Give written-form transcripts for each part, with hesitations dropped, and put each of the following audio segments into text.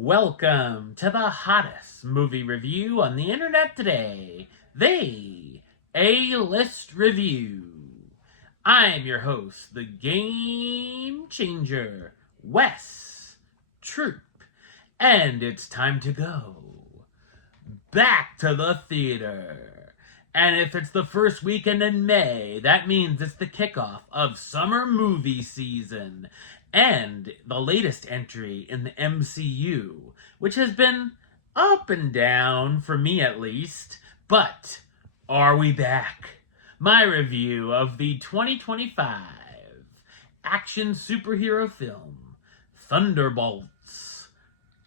Welcome to the hottest movie review on the internet today, the A-List Review. I'm your host, the Game Changer, Wes Troop, and it's time to go back to the theater. And if it's the first weekend in May, that means it's the kickoff of summer movie season and the latest entry in the MCU, which has been up and down, for me at least. But are we back? My review of the 2025 action superhero film, Thunderbolts,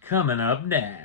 coming up now.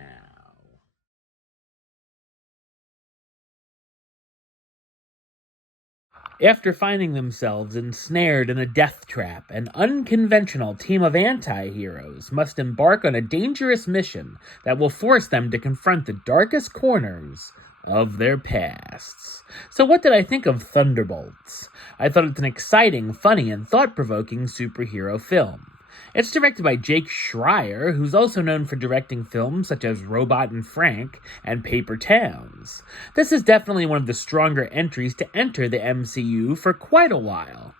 After finding themselves ensnared in a death trap, an unconventional team of anti-heroes must embark on a dangerous mission that will force them to confront the darkest corners of their pasts. So what did I think of Thunderbolts? I thought it's an exciting, funny, and thought-provoking superhero film. It's directed by Jake Schreier, who's also known for directing films such as Robot and Frank and Paper Towns. This is definitely one of the stronger entries to enter the MCU for quite a while.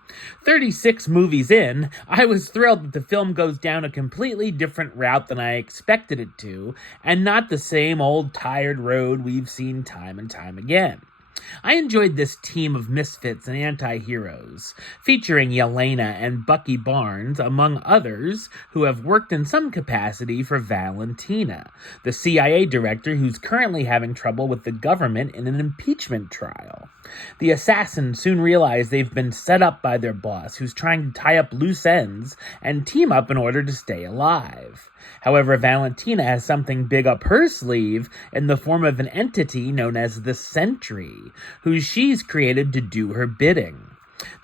36 movies in, I was thrilled that the film goes down a completely different route than I expected it to, and not the same old tired road we've seen time and time again. I enjoyed this team of misfits and anti-heroes, featuring Yelena and Bucky Barnes, among others, who have worked in some capacity for Valentina, the CIA director who's currently having trouble with the government in an impeachment trial. The assassins soon realize they've been set up by their boss, who's trying to tie up loose ends and team up in order to stay alive. However, Valentina has something big up her sleeve in the form of an entity known as the Sentry, who she's created to do her bidding.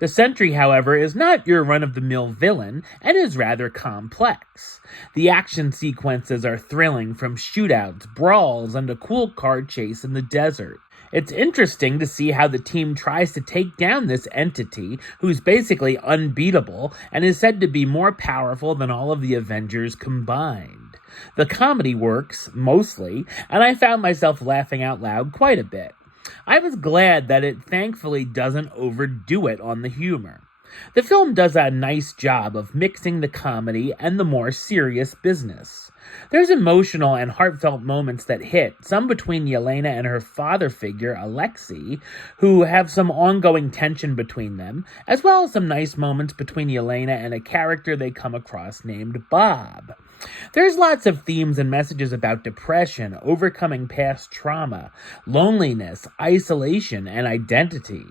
The Sentry, however, is not your run-of-the-mill villain and is rather complex. The action sequences are thrilling, from shootouts, brawls, and a cool car chase in the desert. It's interesting to see how the team tries to take down this entity, who's basically unbeatable and is said to be more powerful than all of the Avengers combined. The comedy works, mostly, and I found myself laughing out loud quite a bit. I was glad that it thankfully doesn't overdo it on the humor. The film does a nice job of mixing the comedy and the more serious business. There's emotional and heartfelt moments that hit, some between Yelena and her father figure, Alexei, who have some ongoing tension between them, as well as some nice moments between Yelena and a character they come across named Bob. There's lots of themes and messages about depression, overcoming past trauma, loneliness, isolation, and identity.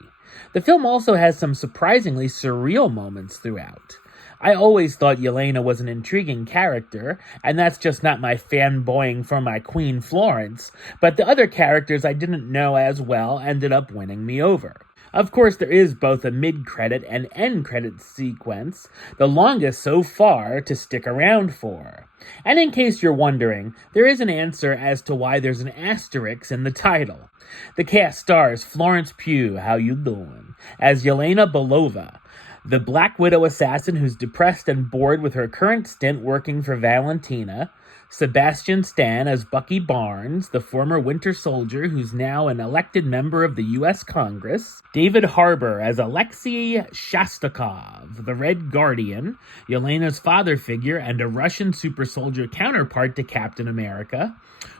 The film also has some surprisingly surreal moments throughout. I always thought Yelena was an intriguing character, and that's just not my fanboying for my Queen Florence, but the other characters I didn't know as well ended up winning me over. Of course, there is both a mid-credit and end-credit sequence, the longest so far to stick around for. And in case you're wondering, there is an answer as to why there's an asterisk in the title. The cast stars Florence Pugh, how you doing, as Yelena Belova, the Black Widow assassin who's depressed and bored with her current stint working for Valentina, Sebastian Stan as Bucky Barnes, the former Winter Soldier who's now an elected member of the U.S. Congress, David Harbour as Alexei Shostakov, the Red Guardian, Yelena's father figure and a Russian super soldier counterpart to Captain America,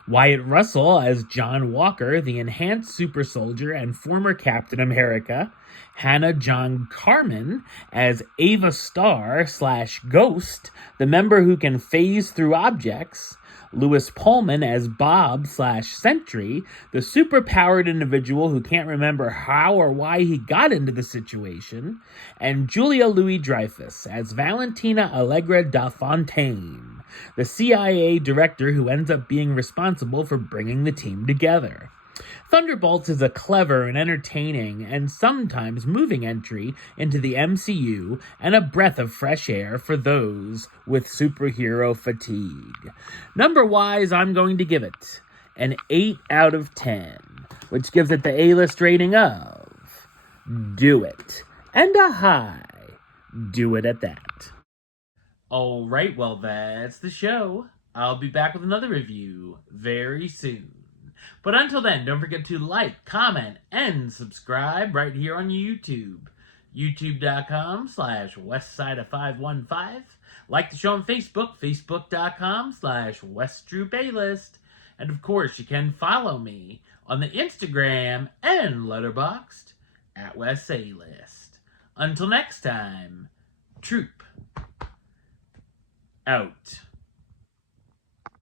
Wyatt Russell as John Walker, the enhanced super soldier and former Captain America, Hannah John-Kamen as Ava Star/Ghost, the member who can phase through objects, Louis Pullman as Bob/Sentry, the superpowered individual who can't remember how or why he got into the situation, and Julia Louis-Dreyfus as Valentina Allegra da Fontaine, the CIA director who ends up being responsible for bringing the team together. Thunderbolts is a clever and entertaining and sometimes moving entry into the MCU and a breath of fresh air for those with superhero fatigue. Number-wise, I'm going to give it an 8 out of 10, which gives it the A-list rating of do it, and a high do it at that. Alright, well that's the show. I'll be back with another review very soon. But until then, don't forget to like, comment, and subscribe right here on YouTube. YouTube.com/WestsideOf515. Like the show on Facebook, Facebook.com/WestDrewBaylist. And of course, you can follow me on the Instagram and Letterboxd at WestAlist. Until next time, Troop out.